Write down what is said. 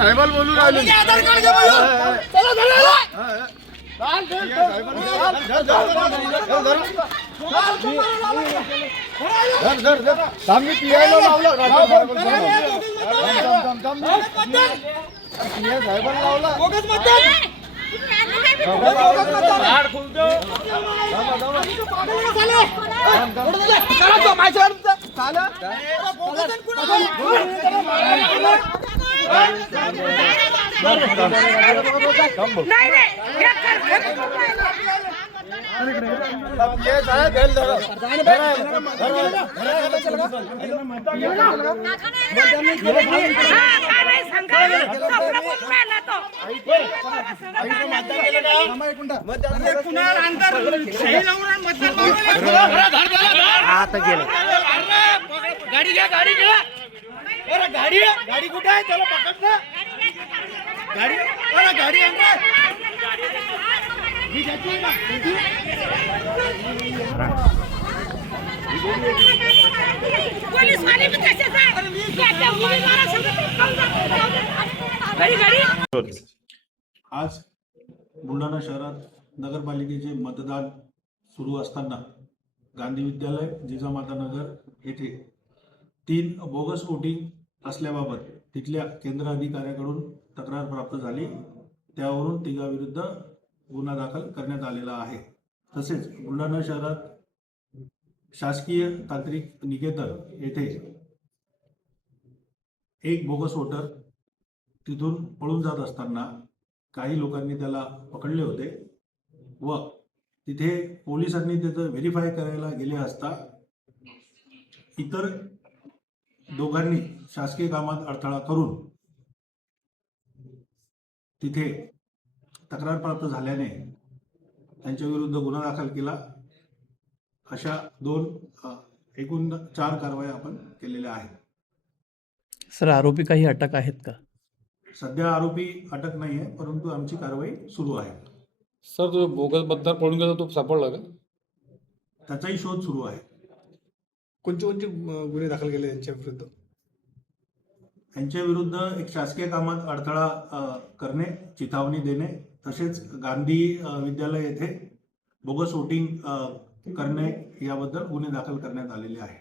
साहेबाला बोलून राहिले. आधार कार्ड घे मला. चला धरायला. मी पियायला लावला साहेबांना लावला. बोगस मतदान. करा तो माझ्यावर झालं. आता गेलं. गाडी घ्या गाडी घ्या. अरे गाडी गाडी कुठे आहे त्याला पकड ना. गाडी अरे गाडी आण रे. मी घेतली ना. पोलीस वाले भी तसेच आहे. त्या मुलीला सांगतो गाडी गाडी. आज बुलढाणा शहरात नगरपालिकेचे मतदान सुरू असताना गांधी विद्यालय जिजामाता नगर येथे 3 बोगस वोटिंग असल्याबाबत तिथल्या केंद्र अधिकाऱ्याकडून तक्रार प्राप्त झाली. त्यावरून तिघाविरुद्ध गुन्हा दाखल करण्यात आलेला आहे. तसेच बुलढाणा शहरात शासकीय तांत्रिक निकेतन येथे एक बोगस वोटर तिथून पळून जात असताना काही लोकांनी त्याला पकडले होते व तिथे पोलिसांनी त्याचं व्हेरीफाय करायला गेले असता इतर दोघांनी शासकीय कामात अडथळा करून तिथे तक्रार प्राप्त झाल्याने त्यांच्या विरुद्ध गुन्हा दाखल केला. अशा एकूण 4 कारवाया आपण केलेल्या आहेत. सर, आरोपी काही अटक आहेत का? सध्या आरोपी अटक नाही आहे, परंतु आमची कारवाई सुरू आहे. सर, तो बोगस मतदार पळून गेला तो सापडला का? त्याचाही शोध सुरू आहे. कोणते कोणते गुन्हे दाखल केले यांच्या विरुद्ध? यांच्या विरुद्ध एक शासकीय कामात अडथळा करणे, चिथावणी देणे, तसेच गांधी विद्यालय येथे बोगस वोटिंग करणे याबद्दल गुन्हे दाखल करण्यात आलेले आहे.